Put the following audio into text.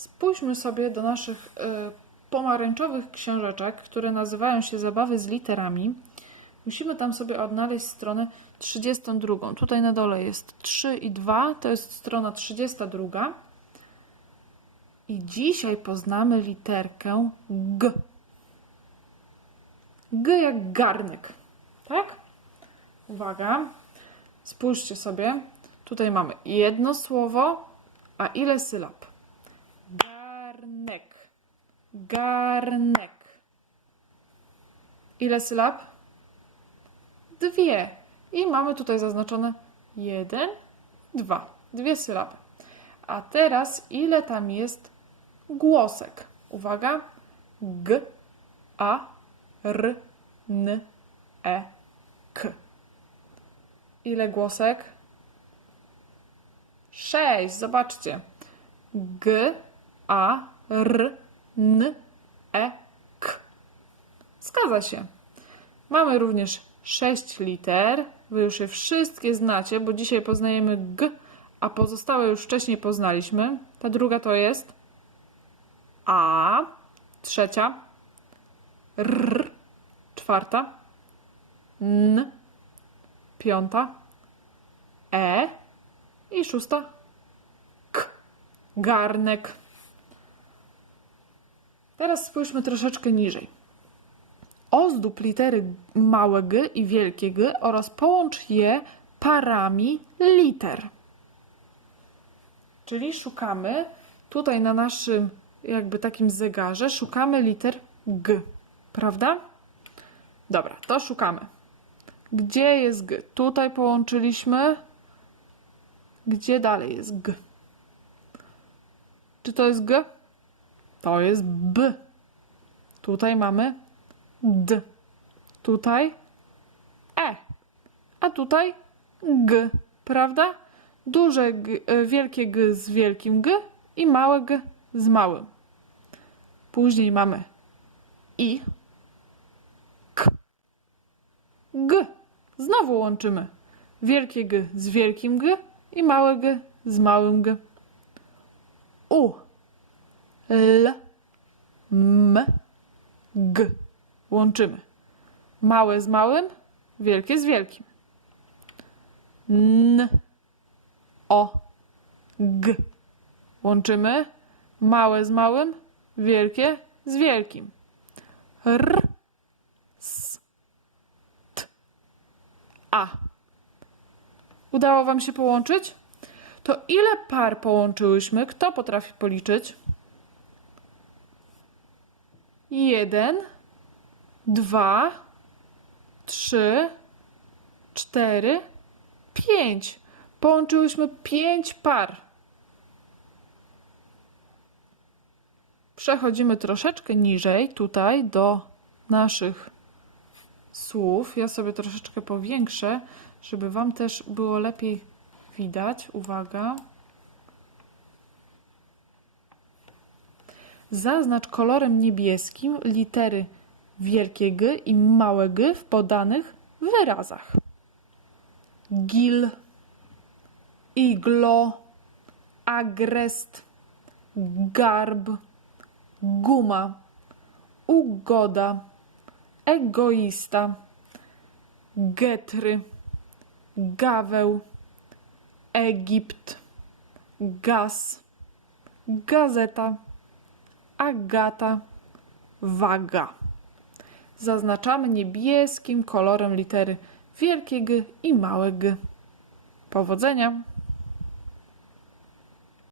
Spójrzmy sobie do naszych y, pomarańczowych książeczek, które nazywają się Zabawy z literami. Musimy tam sobie odnaleźć stronę 32. Tutaj na dole jest 3 i 2, to jest strona 32. I dzisiaj poznamy literkę G. G jak garnek, tak? Uwaga, spójrzcie sobie. Tutaj mamy jedno słowo, a ile sylab? Garnek. Garnek. Ile sylab? Dwie. I mamy tutaj zaznaczone jeden, dwa. Dwie sylaby. A teraz ile tam jest głosek? Uwaga. G, A, R, N, E, K. Ile głosek? Sześć. Zobaczcie. G, A, R, N, E, K. Zgadza się. Mamy również sześć liter. Wy już je wszystkie znacie, bo dzisiaj poznajemy G, a pozostałe już wcześniej poznaliśmy. Ta druga to jest A, trzecia, R, czwarta, N, piąta, E i szósta K. Garnek. Teraz spójrzmy troszeczkę niżej. Ozdób litery małe g i wielkie g oraz połącz je parami liter. Czyli szukamy tutaj na naszym jakby takim zegarze, szukamy liter g, prawda? Dobra, to szukamy. Gdzie jest g? Tutaj połączyliśmy. Gdzie dalej jest g? Czy to jest g? To jest b. Tutaj mamy d. Tutaj e. A tutaj g, prawda? Duże g, e, wielkie g z wielkim g i małe g z małym. Później mamy i k. G. Znowu łączymy wielkie g z wielkim g i małe g z małym g. U. L. M. G. Łączymy. Małe z małym, wielkie z wielkim. N. O. G. Łączymy. Małe z małym, wielkie z wielkim. R. S. T. A. Udało Wam się połączyć? To ile par połączyłyśmy? Kto potrafi policzyć? Jeden, dwa, trzy, cztery, pięć. Połączyłyśmy pięć par. Przechodzimy troszeczkę niżej, tutaj do naszych słów. Ja sobie troszeczkę powiększę, żeby Wam też było lepiej widać. Uwaga. Zaznacz kolorem niebieskim litery wielkie G i małe G w podanych wyrazach. Gil, iglo, agrest, garb, guma, ugoda, egoista, getry, gaweł, Egipt, gaz, gazeta, agata, waga. Zaznaczamy niebieskim kolorem litery wielkie G i małe G. Powodzenia!